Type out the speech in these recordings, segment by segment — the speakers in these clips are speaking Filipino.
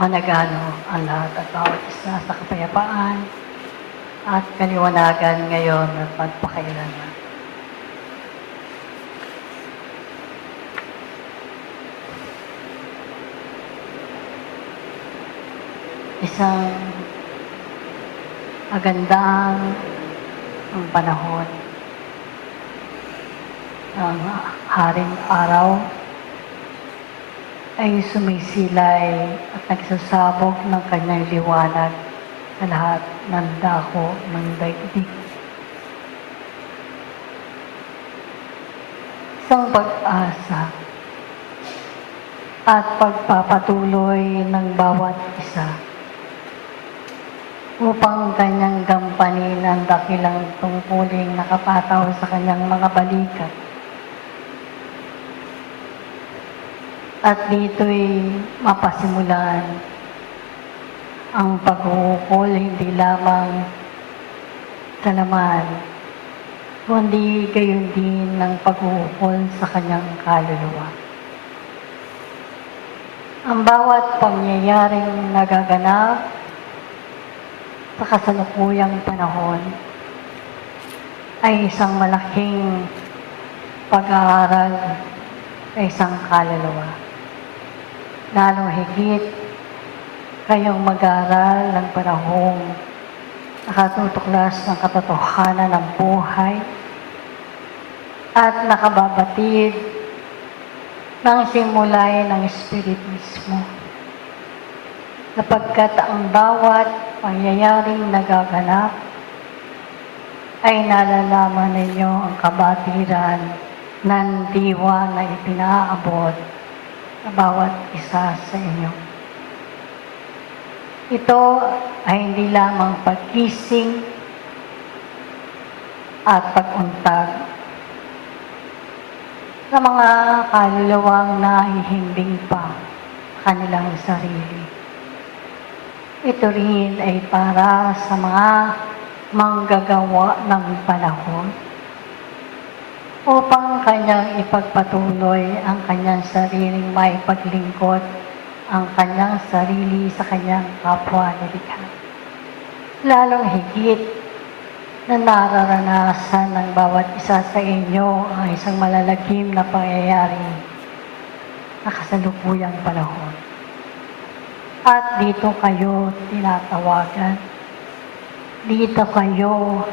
managano ang lahat at bawat isa sa kapayapaan at kaliwanagan ngayon at magpakailanman. Isang magandang panahon ng haring araw ay sumisilay at nagsasabog ng kanyang liwanag sa lahat ng dako ng daigdig. Isang pag-asa at pagpapatuloy ng bawat isa upang kanyang gampanin ang dakilang tungkuling nakapataw sa kanyang mga balikat. At dito'y mapasimulan ang pag-uukol hindi lamang sa laman, kundi gayon din ng pag-uukol sa kanyang kaluluwa. Ang bawat pangyayaring nagaganap sa kasalukuyang panahon ay isang malaking pag-aaral sa isang kaluluwa. Lalong higit kayong mag-aaral ng panahong nakatutuklas ng katotohanan ng buhay at nakababatid ng simulay ng Espiritu mismo. Sapagkat ang bawat pangyayaring nagaganap ay nalalaman ninyo ang kabatiran ng diwa na ipinaabot sa bawat isa sa inyo. Ito ay hindi lamang pagkising at pag-untag sa mga kaluluwang nahihimbing pa kanilang sarili. Ito rin ay para sa mga manggagawa ng panahon upang kanyang ipagpatuloy ang kanyang sariling maipaglingkod ang kanyang sarili sa kanyang kapwa nilikha. Lalong higit na nararanasan ng bawat isa sa inyo ang isang malalagim na pangyayari na kasalukuyang panahon. At dito kayo tinatawagan. Dito kayo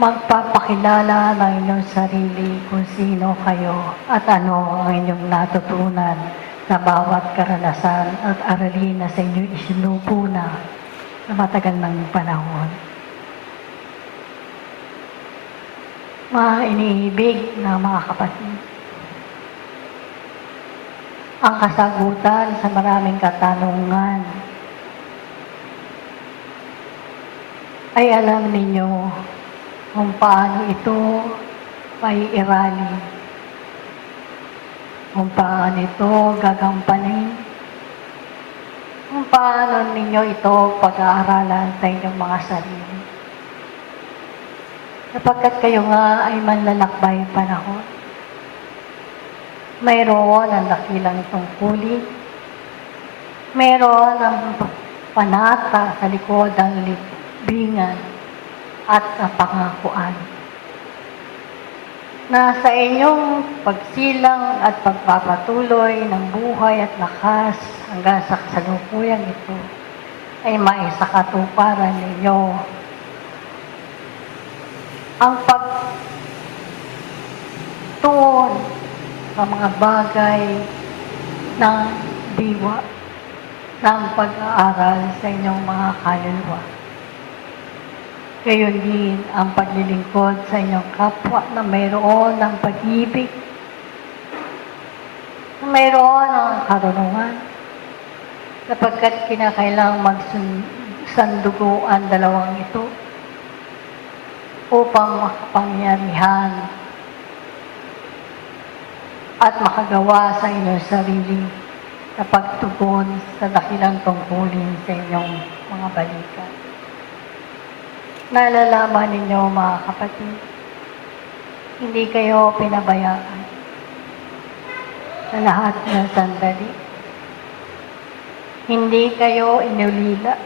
magpapakilala ng inyong sarili kung sino kayo at ano ang inyong natutunan sa bawat karanasan at aralin na sa inyong isinupo na sa matagal ng panahon. Mga iniibig na mga kapatid, ang kasagutan sa maraming katanungan ay alam ninyo kung paano ito maiirali, kung paano ito gagampanin, kung paano ninyo ito pag-aaralan sa inyong mga sarili. Sapagkat kayo nga ay manlalakbay panahon. Mayroon ang dakilang tungkulin, mayroon ang panata sa likod ng libingan at pangakuan na sa inyong pagsilang at pagpapatuloy ng buhay at lakas hanggang sa kasalukuyang ito ay maisakatuparan ninyo ang pagtuon sa mga bagay ng diwa ng pag-aaral sa inyong mga kaluluwa. Gayon din ang paglilingkod sa inyong kapwa na mayroon ng pag-ibig, na mayroon ng karunungan, sapagkat kinakailangang magsandugo ang dalawang ito upang makapangyarihan at makagawa sa inyong sarili sa pagtugon sa dakilang tungkulin sa inyong mga balikat. Nalalaman ninyo mga kapatid, hindi kayo pinabayaan sa lahat ng sandali. Hindi kayo inulila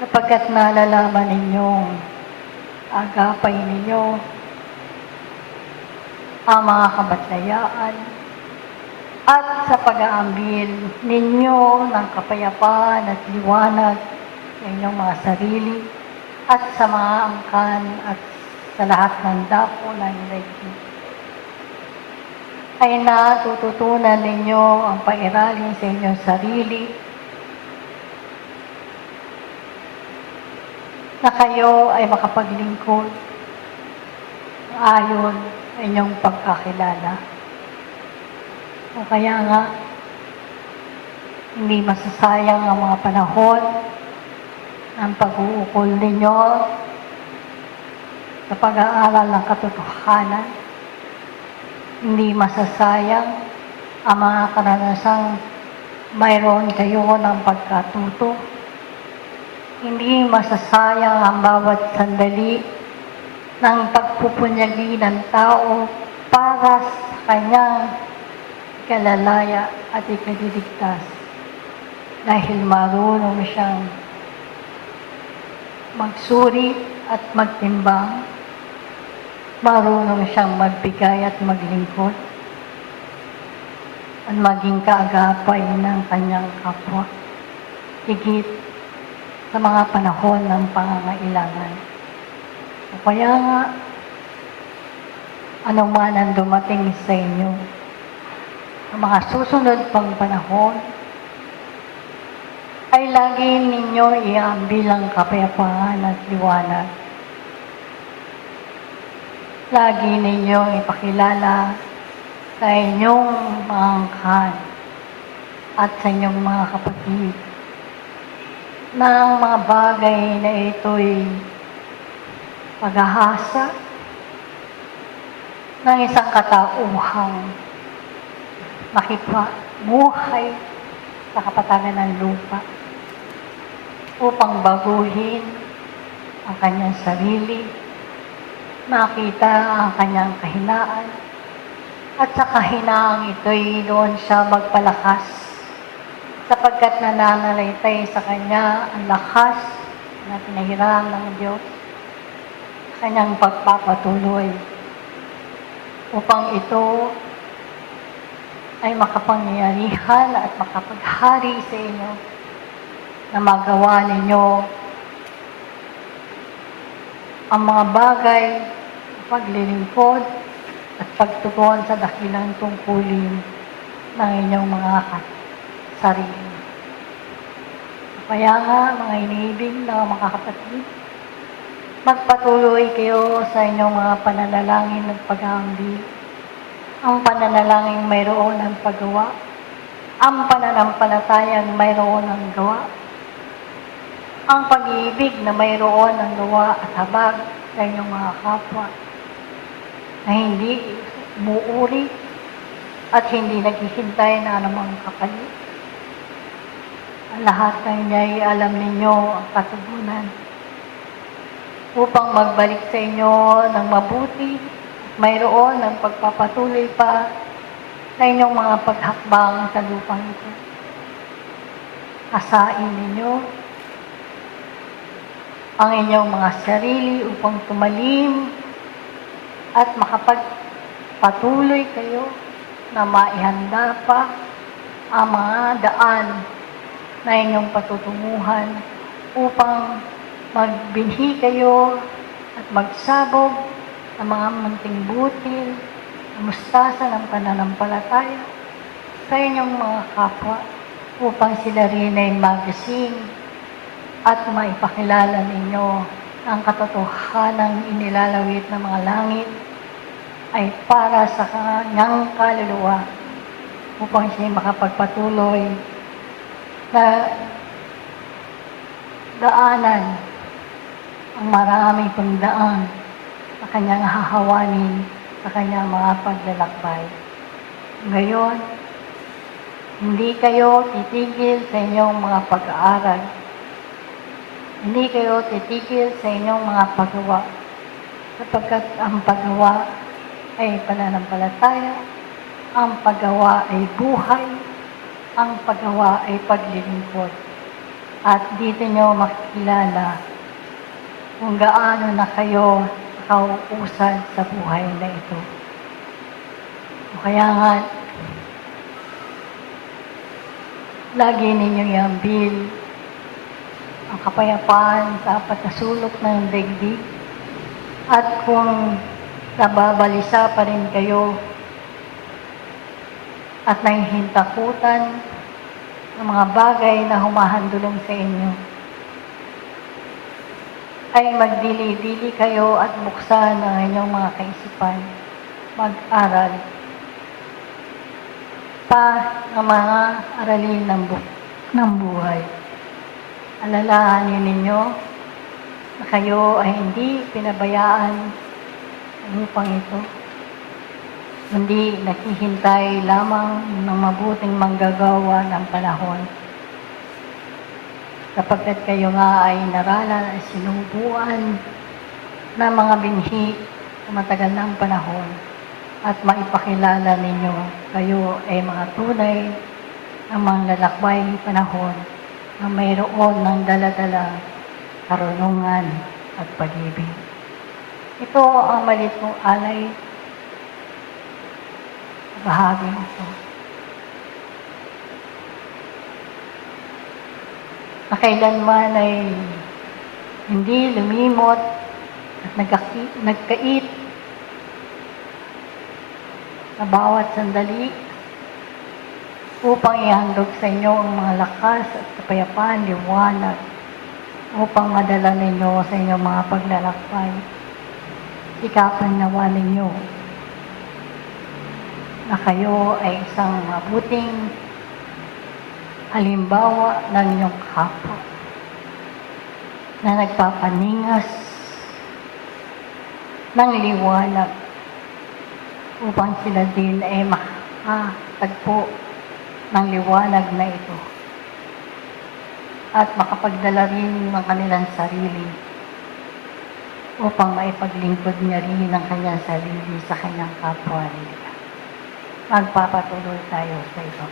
sapagkat nalalaman ninyong agapay ninyo ang mga kabatlayaan at sa pag-aambil ninyo ng kapayapaan at liwanag sa inyong mga sarili at sa mga angkan at sa lahat ng dako ng daigdig. Ay natututunan ninyo ang pairalin sa inyong sarili na kayo ay makapaglingkod ayon sa inyong pagkakilala. O kaya nga, hindi masasayang ang mga panahon ng pag-uukol ninyo sa pag-aaral ng katotohanan. Hindi masasayang ang mga karanasang mayroon kayo ng pagkatuto. Hindi masasayang ang bawat sandali ng pagpupunyagi ng tao para sa kanyang ikalalaya at ikaliligtas. Dahil marunong siyang magsuri at magtimbang, marunong siyang magbigay at maglingkod, at maging kaagapay ng kanyang kapwa, higit sa mga panahon ng pangangailangan. O kaya nga, anuman ang dumating sa inyo, ang mga susunod pang panahon, ay lagi ninyo iambil ang kapayapaan at liwanag. Lagi ninyo ipakilala sa inyong mga angkan at sa inyong mga kapatid na ang mga bagay na ito'y paghahasa ng isang katauhang makipamuhay sa kapatagan ng lupa upang baguhin ang kanyang sarili, makita ang kanyang kahinaan, at sa kahinaang ito'y doon siya magpalakas sapagkat nananalaytay sa kanya ang lakas na pinahiram ng Diyos, kanyang pagpapatuloy upang ito ay makapangyarihan at makapaghari sa inyo na magawa ninyo ang mga bagay, paglilingkod at pagtugon sa dakilang tungkulin ng inyong mga sarili. Kaya nga, mga iniibig na mga kapatid, magpatuloy kayo sa inyong mga pananalangin at pag-aambil. Ang pananalangin mayroon ng paggawa, ang pananampalatayang mayroon ng gawa, ang pag-ibig na mayroon ng gawa at habag sa inyong mga kapwa, na hindi umuuri at hindi naghihintay na anumang kapalit. Ang lahat ng niya alam ninyo ang katugunan upang magbalik sa inyo ng mabuti at mayroon ng pagpapatuloy pa sa inyong mga paghakbang sa lupang ito. Asain ninyo ang inyong mga sarili upang tumalim at makapagpatuloy kayo na maihanda pa ang mga daan na inyong patutunguhan upang magbinhi kayo at magsabog ng mga munting butil na mustasa ng pananampalataya sa inyong mga kapwa upang sila rin ay magising at maipakilala ninyo ang katotohanang inilalawit ng mga langit ay para sa kanyang kaluluwa upang siya makapagpatuloy na daanan ang maraming pagdaan na kanyang hahawanin sa kanyang mga paglalakbay. Ngayon, hindi kayo titigil sa inyong mga pag-aaral. Hindi kayo titigil sa inyong mga paggawa sapagkat ang paggawa ay pananampalataya, ang paggawa ay buhay, ang paggawa ay paglilingkod. At dito nyo makikilala kung gaano na kayo kauusad sa buhay na ito. O kaya nga, lagi ninyo iambil ang kapayapaan sa pagkasulok ng daigdig. At kung nababalisa pa rin kayo at nahihintakutan ng mga bagay na humahandulong sa inyo, ay magdili-dili kayo at buksan ang inyong mga kaisipan, mag-aral pa ng mga aralin ng buhay. Alalahanin ninyo na kayo ay hindi pinabayaan ng lupang ito, hindi naghihintay lamang ng mabuting manggagawa ng panahon. Sapagkat kayo nga ay naralan at sinubuan ng mga binhi sa matagal ng panahon at maipakilala ninyo kayo ay mga tunay ng mga lalakbay panahon na mayroon ng dala-dala karunungan at pag-ibig. Ito ang maliit kong alay sa bahaging ito. Na kailanman ay hindi lumimot at nagkait sa bawat sandali upang ihandog sa inyo ang mga lakas at kapayapaan, liwanag, upang madala ninyo sa inyong mga paglalakbay. Sikapan nawa ninyo na kayo ay isang mabuting halimbawa ng inyong kapwa na nagpapaningas ng liwanag upang sila din ay makatagpo ng liwanag na ito at makapagdala rin ng kanilang sarili upang maipaglingkod niya rin ang kanyang sarili sa kanyang kapwa nila. Magpapatuloy tayo sa ito.